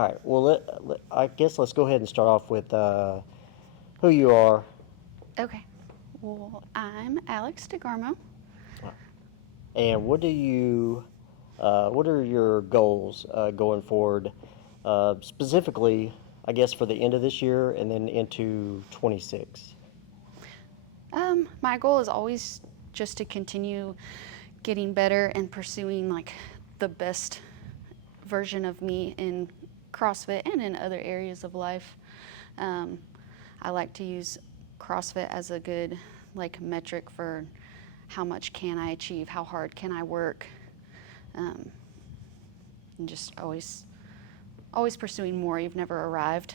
All right. Well, I guess let's go ahead and start off with who you are. Okay. Well, I'm Alex DeGarmo. And what are your goals going forward, specifically, I guess, for the end of this year and then into 26? My goal is always just to continue getting better and pursuing like the best version of me in CrossFit and in other areas of life. I like to use CrossFit as a good like metric for how much can I achieve, how hard can I work, and just always pursuing more. You've never arrived.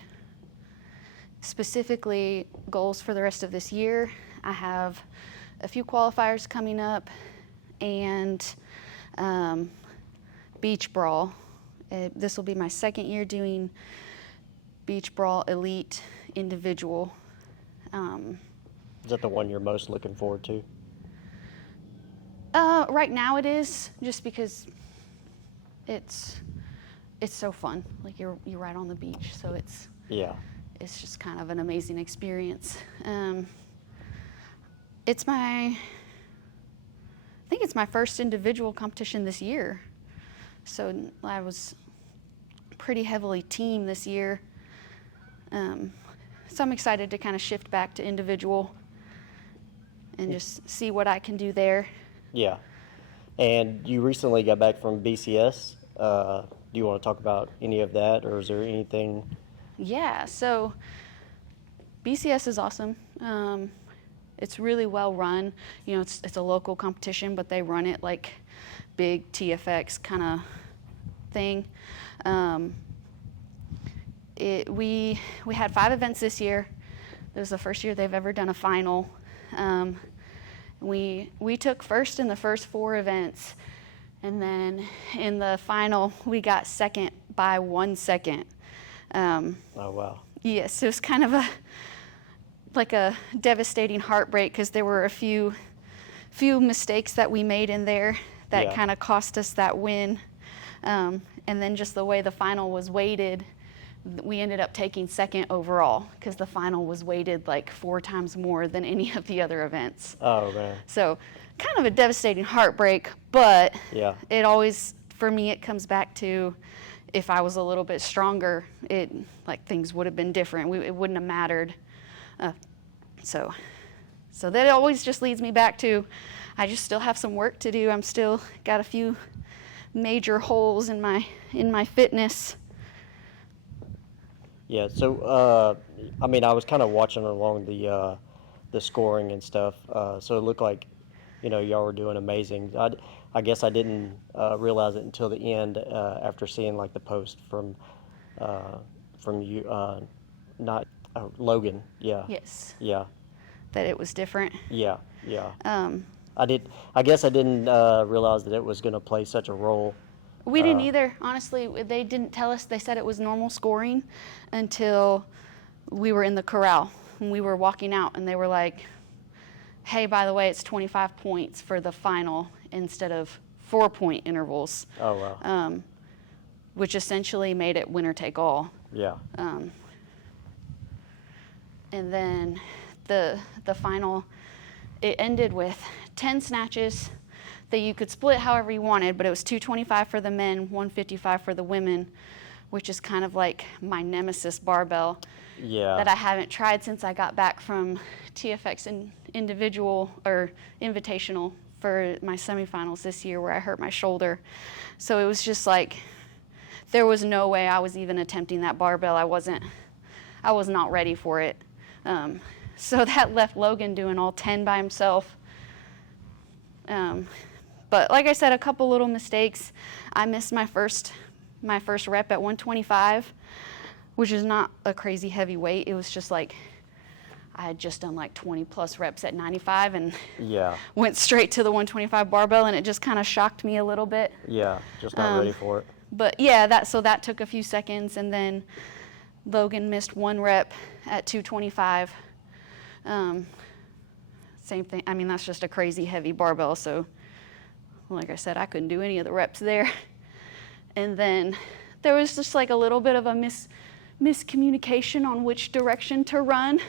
Specifically, goals for the rest of this year, I have a few qualifiers coming up and beach brawl. This will be my second year doing beach brawl elite individual. Is that the one you're most looking forward to? Right now it is, just because it's so fun. Like you're right on the beach, so it's just kind of an amazing experience. I think it's my first individual competition this year, so I was pretty heavily team this year. So I'm excited to kind of shift back to individual and just see what I can do there. Yeah. And you recently got back from BCS. Do you want to talk about any of that, or is there anything? Yeah, so BCS is awesome. It's really well run. You know, it's a local competition, but they run it like big TFX kind of thing. We had 5 events this year. It was the first year they've ever done a final. We took first in the first 4 events, and then in the final we got second by 1 second. Oh wow! Yes, it was kind of a devastating heartbreak, because there were a few mistakes that we made in there that kind of cost us that win. And then just the way the final was weighted, we ended up taking second overall, because the final was weighted like 4 times more than any of the other events. Oh man! So kind of a devastating heartbreak, but it always, for me, it comes back to, if I was a little bit stronger, things would have been different. It wouldn't have mattered. So that always just leads me back to, I just still have some work to do. I'm still got a few major holes in my fitness. Yeah. So I mean, I was kind of watching along the scoring and stuff. So it looked like, y'all were doing amazing. I guess I didn't realize it until the end, after seeing like the post from you, not Logan. Yeah. Yes. Yeah. That it was different. Yeah. Yeah. I guess I didn't realize that it was going to play such a role. We didn't either. Honestly, they didn't tell us. They said it was normal scoring until we were in the corral and we were walking out, and they were like, hey, by the way, it's 25 points for the final instead of 4-point intervals. Oh, wow. Which essentially made it winner take all. Yeah. And then the final, it ended with 10 snatches that you could split however you wanted, but it was 225 for the men, 155 for the women, which is kind of like my nemesis barbell. Yeah. That I haven't tried since I got back from TFX and individual or invitational for my semifinals this year, where I hurt my shoulder. So it was just like, there was no way I was even attempting that barbell. I was not ready for it. So that left Logan doing all 10 by himself. But like I said, a couple little mistakes. I missed my first rep at 125, which is not a crazy heavy weight. It was just like, I had just done like 20 plus reps at 95 and went straight to the 125 barbell, and it just kind of shocked me a little bit. Yeah, just not ready for it. But yeah, that took a few seconds, and then Logan missed 1 rep at 225. Same thing. I mean, that's just a crazy heavy barbell, so like I said, I couldn't do any of the reps there. And then there was just like a little bit of a miscommunication on which direction to run.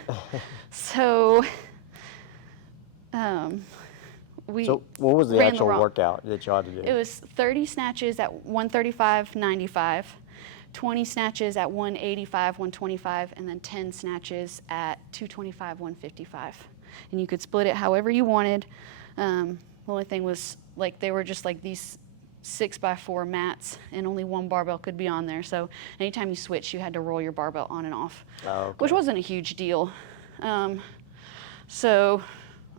So So what was the ran actual wrong. workout that you had to do? It was 30 snatches at 135-95, 20 snatches at 185-125, and then 10 snatches at 225-155. And you could split it however you wanted. The only thing was, like, they were just like these 6x4 mats, and only one barbell could be on there. So anytime you switched, you had to roll your barbell on and off, which wasn't a huge deal. So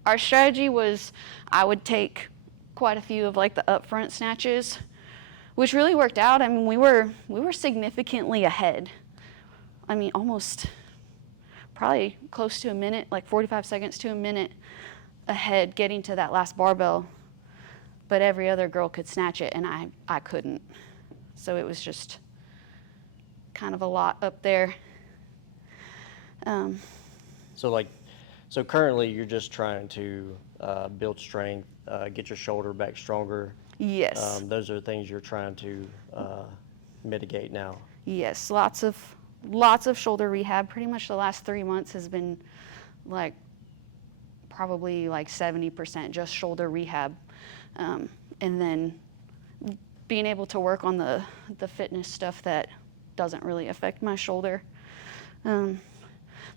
our strategy was I would take quite a few of like the upfront snatches, which really worked out. I mean, we were significantly ahead. I mean, almost probably close to a minute, like 45 seconds to a minute ahead getting to that last barbell. But every other girl could snatch it, and I couldn't. So it was just kind of a lot up there. So currently you're just trying to build strength, get your shoulder back stronger. Yes. Those are the things you're trying to mitigate now. Yes, lots of shoulder rehab. Pretty much the last 3 months has been like probably like 70% just shoulder rehab. And then being able to work on the fitness stuff that doesn't really affect my shoulder.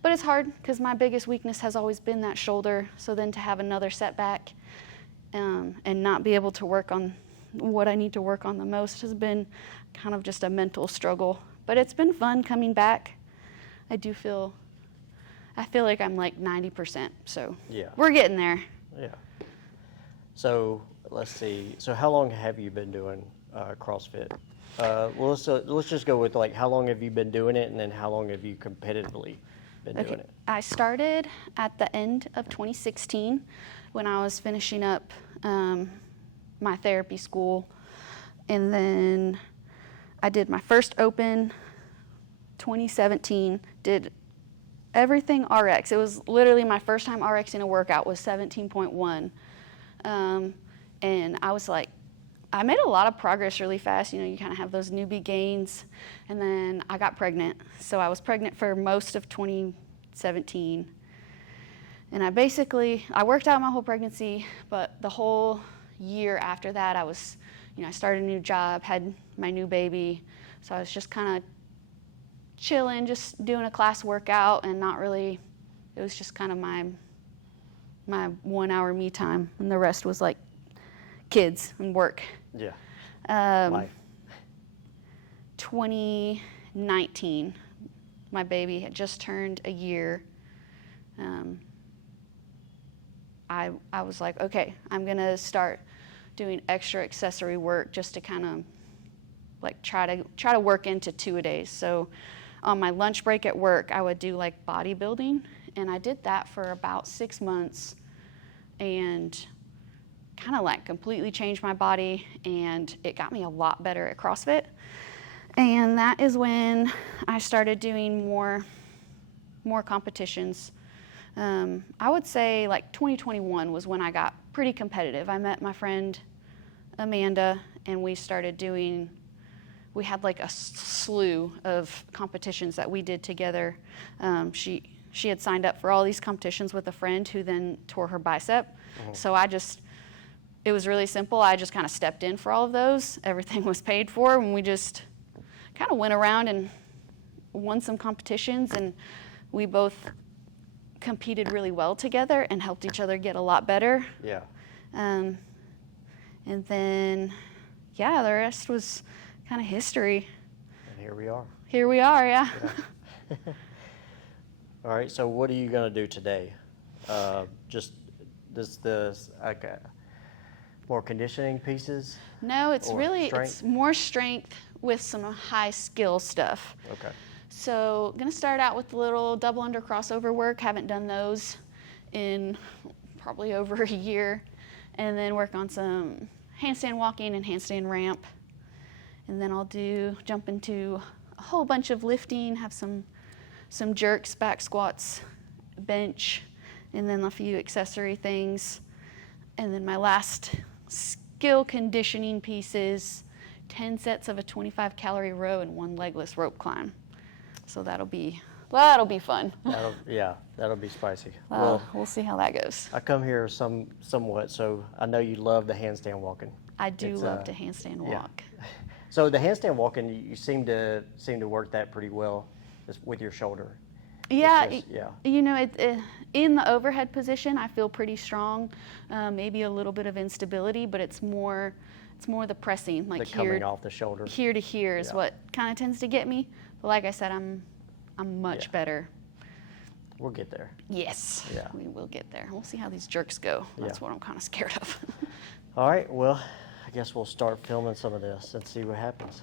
But it's hard because my biggest weakness has always been that shoulder. So then to have another setback and not be able to work on what I need to work on the most has been kind of just a mental struggle. But it's been fun coming back. I feel like I'm like 90%. So we're getting there. Yeah. So let's see. So how long have you been doing CrossFit? Well, let's just go with like how long have you been doing it, and then how long have you competitively been doing it? I started at the end of 2016 when I was finishing up my therapy school, and then I did my first open 2017, did everything RX. It was literally my first time RX in a workout was 17.1. And I was like, I made a lot of progress really fast. You know, you kind of have those newbie gains. And then I got pregnant. So I was pregnant for most of 2017. And I worked out my whole pregnancy, but the whole year after that, I started a new job, had my new baby. So I was just kind of chilling, just doing a class workout and not really, it was just kind of my 1 hour me time. And the rest was like kids and work. Yeah. Life. 2019, my baby had just turned a year. I was like, okay, I'm gonna start doing extra accessory work just to kind of like try to work into 2 a days. So on my lunch break at work, I would do like bodybuilding, and I did that for about 6 months, and kind of like completely changed my body, and it got me a lot better at CrossFit. And that is when I started doing more competitions. I would say like 2021 was when I got pretty competitive. I met my friend Amanda, and we had like a slew of competitions that we did together. She had signed up for all these competitions with a friend who then tore her bicep. Uh-huh. So it was really simple. I just kind of stepped in for all of those. Everything was paid for, and we just kind of went around and won some competitions, and we both competed really well together and helped each other get a lot better. Yeah. And then, the rest was kind of history. And here we are. Here we are, yeah. All right, so what are you going to do today? Just more conditioning pieces? No, it's more strength with some high skill stuff. Okay. So I'm going to start out with the little double under crossover work. Haven't done those in probably over a year. And then work on some handstand walking and handstand ramp. And then I'll jump into a whole bunch of lifting, have some jerks, back squats, bench, and then a few accessory things. And then my last skill conditioning piece is 10 sets of a 25-calorie row and 1 legless rope climb. So that'll be fun. That'll be spicy. We'll see how that goes. I come here somewhat, so I know you love the handstand walking. I do love to handstand walk. So the handstand walking, you seem to work that pretty well with your shoulder. Yeah, you know, in the overhead position, I feel pretty strong. Maybe a little bit of instability, but it's more the pressing, like the coming off the shoulder. Here to here is what kind of tends to get me. But like I said, I'm much better. We'll get there. Yes, we will get there. We'll see how these jerks go. That's what I'm kind of scared of. All right, well, I guess we'll start filming some of this and see what happens.